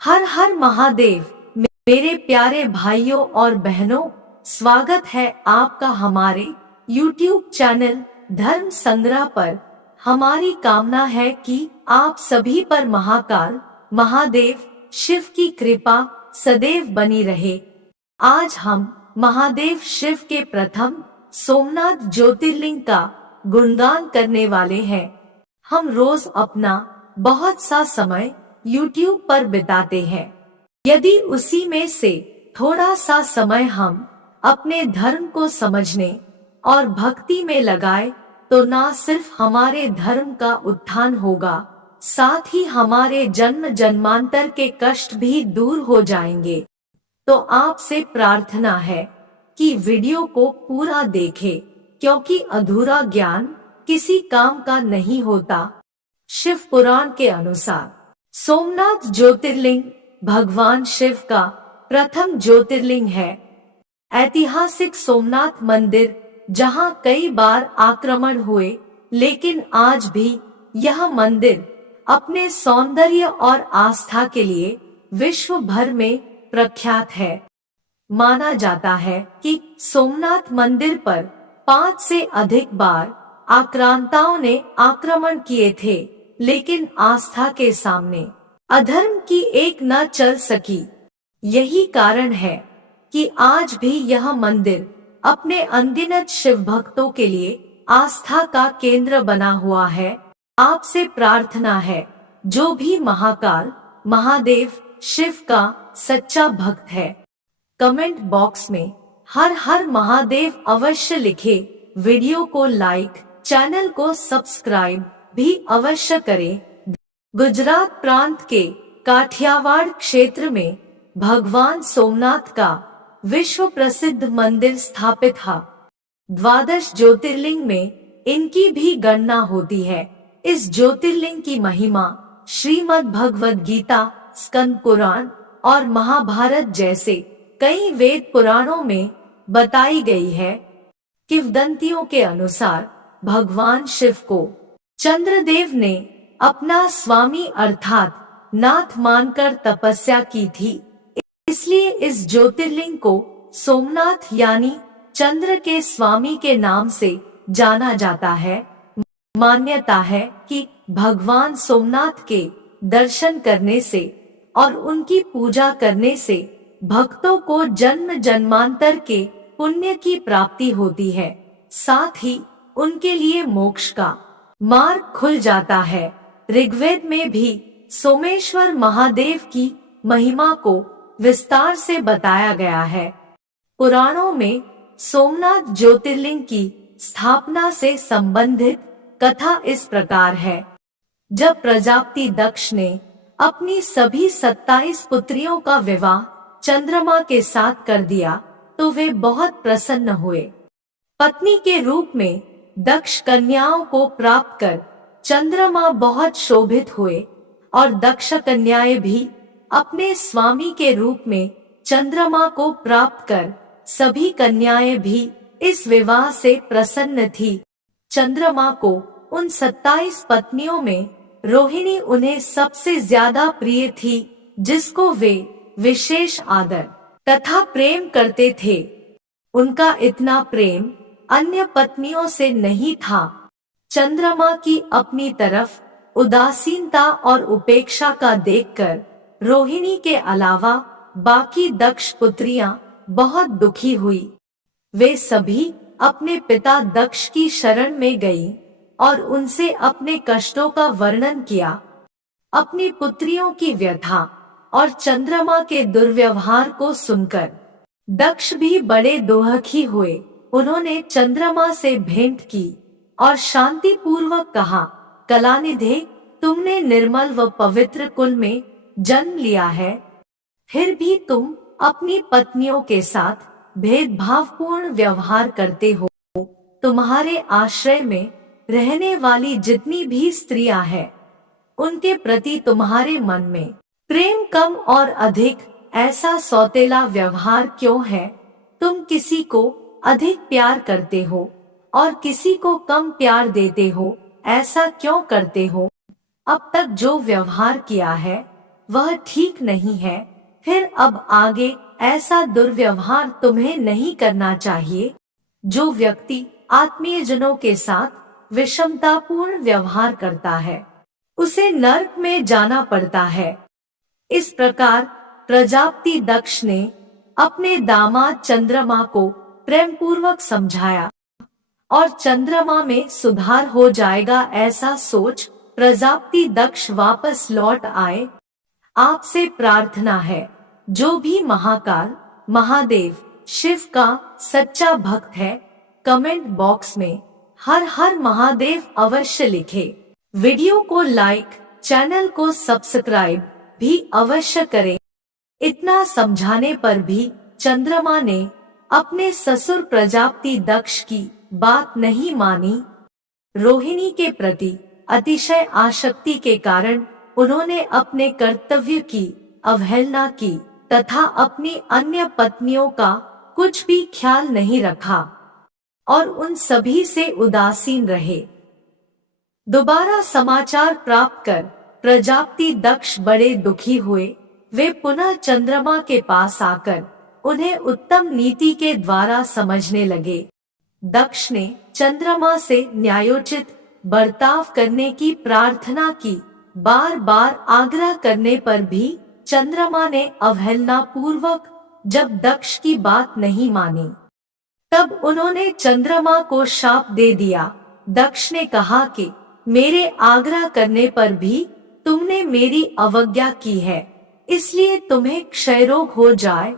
हर हर महादेव। मेरे प्यारे भाइयों और बहनों, स्वागत है आपका हमारे YouTube चैनल धर्म संग्रह पर। हमारी कामना है कि आप सभी पर महाकाल महादेव शिव की कृपा सदैव बनी रहे। आज हम महादेव शिव के प्रथम सोमनाथ ज्योतिर्लिंग का गुणगान करने वाले हैं। हम रोज अपना बहुत सा समय YouTube पर बिताते हैं। यदि उसी में से थोड़ा सा समय हम अपने धर्म को समझने और भक्ति में लगाए तो न सिर्फ हमारे धर्म का उत्थान होगा, साथ ही हमारे जन्म जन्मांतर के कष्ट भी दूर हो जाएंगे। तो आपसे प्रार्थना है कि वीडियो को पूरा देखें, क्योंकि अधूरा ज्ञान किसी काम का नहीं होता। शिव पुराण के अनुसार सोमनाथ ज्योतिर्लिंग भगवान शिव का प्रथम ज्योतिर्लिंग है। ऐतिहासिक सोमनाथ मंदिर जहां कई बार आक्रमण हुए, लेकिन आज भी यह मंदिर अपने सौंदर्य और आस्था के लिए विश्व भर में प्रख्यात है। माना जाता है कि सोमनाथ मंदिर पर 5 से अधिक बार आक्रांताओं ने आक्रमण किए थे, लेकिन आस्था के सामने अधर्म की एक न चल सकी। यही कारण है कि आज भी यह मंदिर अपने अनगिनत शिव भक्तों के लिए आस्था का केंद्र बना हुआ है। आपसे प्रार्थना है, जो भी महाकाल महादेव शिव का सच्चा भक्त है, कमेंट बॉक्स में हर हर महादेव अवश्य लिखे। वीडियो को लाइक, चैनल को सब्सक्राइब भी अवश्य करें। गुजरात प्रांत के काठियावाड़ क्षेत्र में भगवान सोमनाथ का विश्व प्रसिद्ध मंदिर स्थापित है। 12 ज्योतिर्लिंग में इनकी भी गणना होती है। इस ज्योतिर्लिंग की महिमा श्रीमद् भगवद गीता, स्कंद पुराण और महाभारत जैसे कई वेद पुराणों में बताई गई है। किंवदंतियों के अनुसार भगवान शिव को चंद्रदेव ने अपना स्वामी अर्थात नाथ मानकर तपस्या की थी। इसलिए इस ज्योतिर्लिंग को सोमनाथ यानी चंद्र के स्वामी के नाम से जाना जाता है। मान्यता है कि भगवान सोमनाथ के दर्शन करने से और उनकी पूजा करने से भक्तों को जन्म जन्मांतर के पुण्य की प्राप्ति होती है, साथ ही उनके लिए मोक्ष का मार्ग खुल जाता है। ऋग्वेद में भी सोमेश्वर महादेव की महिमा को विस्तार से बताया गया है। पुराणों में सोमनाथ ज्योतिर्लिंग की स्थापना से संबंधित कथा इस प्रकार है। जब प्रजापति दक्ष ने अपनी सभी 27 पुत्रियों का विवाह चंद्रमा के साथ कर दिया तो वे बहुत प्रसन्न हुए। पत्नी के रूप में दक्ष कन्याओं को प्राप्त कर चंद्रमा बहुत शोभित हुए और दक्ष कन्याएं भी अपने स्वामी के रूप में चंद्रमा को प्राप्त कर सभी कन्याएं भी इस विवाह से प्रसन्न थी। चंद्रमा को उन 27 पत्नियों में रोहिणी उन्हें सबसे ज्यादा प्रिय थी, जिसको वे विशेष आदर तथा प्रेम करते थे। उनका इतना प्रेम अन्य पत्नियों से नहीं था। चंद्रमा की अपनी तरफ उदासीनता और उपेक्षा का देखकर रोहिणी के अलावा बाकी दक्ष पुत्रियां बहुत दुखी हुई। वे सभी अपने पिता दक्ष की शरण में गईं और उनसे अपने कष्टों का वर्णन किया। अपनी पुत्रियों की व्यथा और चंद्रमा के दुर्व्यवहार को सुनकर दक्ष भी बड़े दुखी हुए। उन्होंने चंद्रमा से भेंट की और शांति पूर्वक कहा, कलानिधे, तुमने निर्मल व पवित्र कुल में जन्म लिया है, फिर भी तुम अपनी पत्नियों के साथ भेदभावपूर्ण व्यवहार करते हो। तुम्हारे आश्रय में रहने वाली जितनी भी स्त्रियां हैं, उनके प्रति तुम्हारे मन में प्रेम कम और अधिक ऐसा सौतेला व्यवहार क्यों है? तुम किसी को अधिक प्यार करते हो और किसी को कम प्यार देते हो, ऐसा क्यों करते हो? अब तक जो व्यवहार किया है वह ठीक नहीं है। फिर अब आगे ऐसा दुर्व्यवहार तुम्हें नहीं करना चाहिए। जो व्यक्ति आत्मीयजनों के साथ विषमतापूर्ण व्यवहार करता है, उसे नरक में जाना पड़ता है। इस प्रकार प्रजापति दक्ष ने अपने दामाद चंद्रमा को प्रेम पूर्वक समझाया और चंद्रमा में सुधार हो जाएगा ऐसा सोच प्रजापति दक्ष वापस लौट आए। आपसे प्रार्थना है, जो भी महाकाल महादेव शिव का सच्चा भक्त है, कमेंट बॉक्स में हर हर महादेव अवश्य लिखे। वीडियो को लाइक, चैनल को सब्सक्राइब भी अवश्य करें। इतना समझाने पर भी चंद्रमा ने अपने ससुर प्रजापति दक्ष की बात नहीं मानी। रोहिणी के प्रति अतिशय आसक्ति के कारण उन्होंने अपने कर्तव्य की अवहेलना की तथा अपनी अन्य पत्नियों का कुछ भी ख्याल नहीं रखा और उन सभी से उदासीन रहे। दोबारा समाचार प्राप्त कर प्रजापति दक्ष बड़े दुखी हुए। वे पुनः चंद्रमा के पास आकर उन्हें उत्तम नीति के द्वारा समझने लगे। दक्ष ने चंद्रमा से न्यायोचित बर्ताव करने की प्रार्थना की। बार बार आग्रह करने पर भी चंद्रमा ने अवहेलना पूर्वक जब दक्ष की बात नहीं मानी, तब उन्होंने चंद्रमा को शाप दे दिया। दक्ष ने कहा कि मेरे आग्रह करने पर भी तुमने मेरी अवज्ञा की है, इसलिए तुम्हें क्षय रोग हो जाए।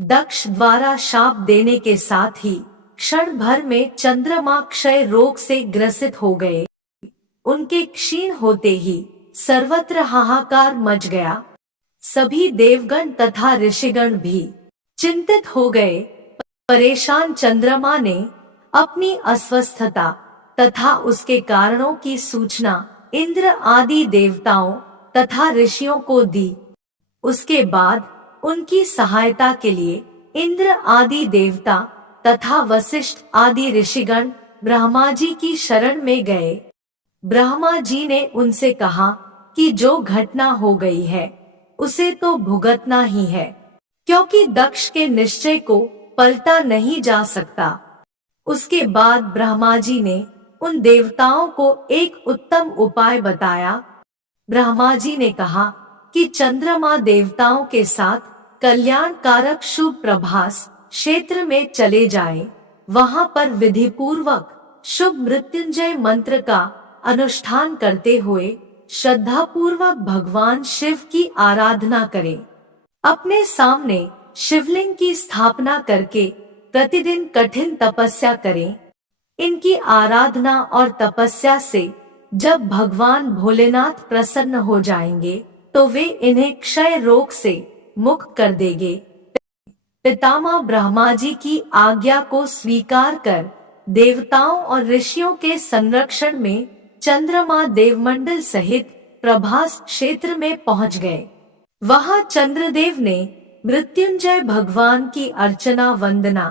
दक्ष द्वारा शाप देने के साथ ही क्षण भर में चंद्रमा क्षय रोग से ग्रसित हो गए। उनके क्षीण होते ही सर्वत्र हाहाकार मच गया। सभी देवगण तथा ऋषिगण भी चिंतित हो गए। परेशान चंद्रमा ने अपनी अस्वस्थता तथा उसके कारणों की सूचना इंद्र आदि देवताओं तथा ऋषियों को दी। उसके बाद उनकी सहायता के लिए इंद्र आदि देवता तथा वशिष्ठ आदि ऋषिगण ब्रह्मा जी की शरण में गए। ब्रह्मा जी ने उनसे कहा कि जो घटना हो गई है उसे तो भुगतना ही है, क्योंकि दक्ष के निश्चय को पलटा नहीं जा सकता। उसके बाद ब्रह्मा जी ने उन देवताओं को एक उत्तम उपाय बताया। ब्रह्मा जी ने कहा कि चंद्रमा देवताओं के साथ कल्याणकारक शुभ प्रभास क्षेत्र में चले जाए। वहां पर विधि पूर्वक शुभ मृत्युंजय मंत्र का अनुष्ठान करते हुए श्रद्धा पूर्वक भगवान शिव की आराधना करें। अपने सामने शिवलिंग की स्थापना करके प्रतिदिन कठिन तपस्या करें। इनकी आराधना और तपस्या से जब भगवान भोलेनाथ प्रसन्न हो जाएंगे तो वे इन्हें क्षय रोग से मुक्त कर देंगे। पितामह ब्रह्मा जी की आज्ञा को स्वीकार कर देवताओं और ऋषियों के संरक्षण में चंद्रमा देवमंडल सहित प्रभास क्षेत्र में पहुंच गए। वहां चंद्रदेव ने मृत्युंजय भगवान की अर्चना वंदना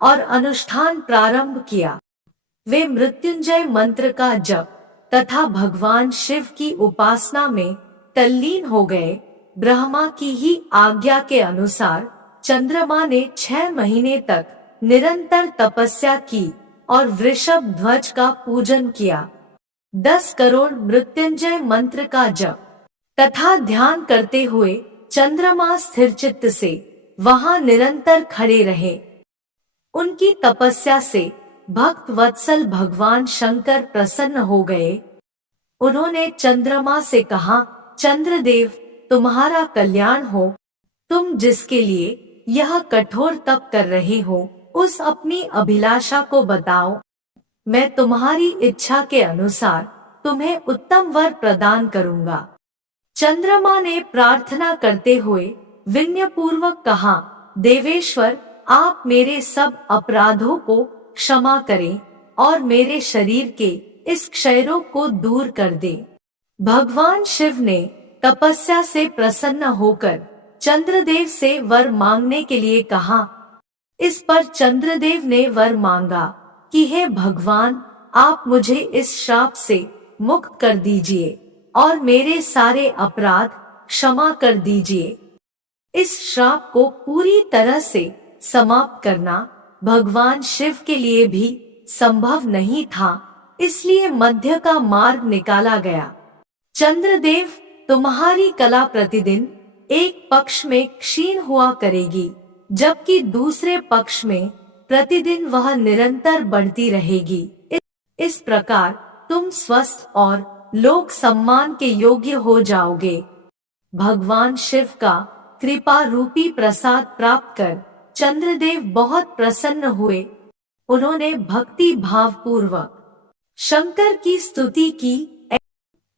और अनुष्ठान प्रारंभ किया। वे मृत्युंजय मंत्र का जप तथा भगवान शिव की उपासना में तल्लीन हो गए। ब्रह्मा की ही आज्ञा के अनुसार चंद्रमा ने 6 महीने तक निरंतर तपस्या की और वृषभ ध्वज का पूजन किया। 10 करोड़ मृत्युंजय मंत्र का जप तथा ध्यान करते हुए चंद्रमा स्थिर चित्त से वहां निरंतर खड़े रहे। उनकी तपस्या से भक्त वत्सल भगवान शंकर प्रसन्न हो गए। उन्होंने चंद्रमा से कहा, चंद्रदेव तुम्हारा कल्याण हो। तुम जिसके लिए यह कठोर तप कर रहे हो उस अपनी अभिलाषा को बताओ। मैं तुम्हारी इच्छा के अनुसार तुम्हें उत्तम वर प्रदान करूंगा। चंद्रमा ने प्रार्थना करते हुए विनय पूर्वक कहा, देवेश्वर आप मेरे सब अपराधों को क्षमा करें और मेरे शरीर के इस क्षय रोग को दूर कर दे। भगवान शिव ने तपस्या से प्रसन्न होकर चंद्रदेव से वर मांगने के लिए कहा। इस पर चंद्रदेव ने वर मांगा कि हे भगवान आप मुझे इस श्राप से मुक्त कर दीजिए और मेरे सारे अपराध क्षमा कर दीजिए। इस श्राप को पूरी तरह से समाप्त करना भगवान शिव के लिए भी संभव नहीं था, इसलिए मध्य का मार्ग निकाला गया। चंद्रदेव, तुम्हारी कला प्रतिदिन एक पक्ष में क्षीण हुआ करेगी, जबकि दूसरे पक्ष में प्रतिदिन वह निरंतर बढ़ती रहेगी। इस प्रकार तुम स्वस्थ और लोक सम्मान के योग्य हो जाओगे। भगवान शिव का कृपा रूपी प्रसाद प्राप्त कर चंद्रदेव बहुत प्रसन्न हुए। उन्होंने भक्ति भाव पूर्वक शंकर की स्तुति की।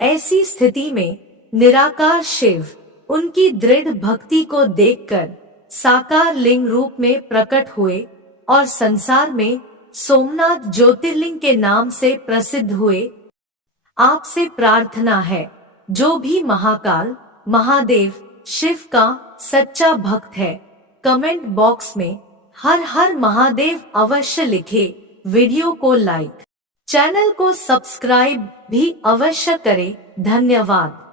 ऐसी स्थिति में निराकार शिव उनकी दृढ़ भक्ति को देखकर साकार लिंग रूप में प्रकट हुए और संसार में सोमनाथ ज्योतिर्लिंग के नाम से प्रसिद्ध हुए। आपसे प्रार्थना है, जो भी महाकाल महादेव शिव का सच्चा भक्त है, कमेंट बॉक्स में हर हर महादेव अवश्य लिखे। वीडियो को लाइक, चैनल को सब्सक्राइब भी अवश्य करें। धन्यवाद।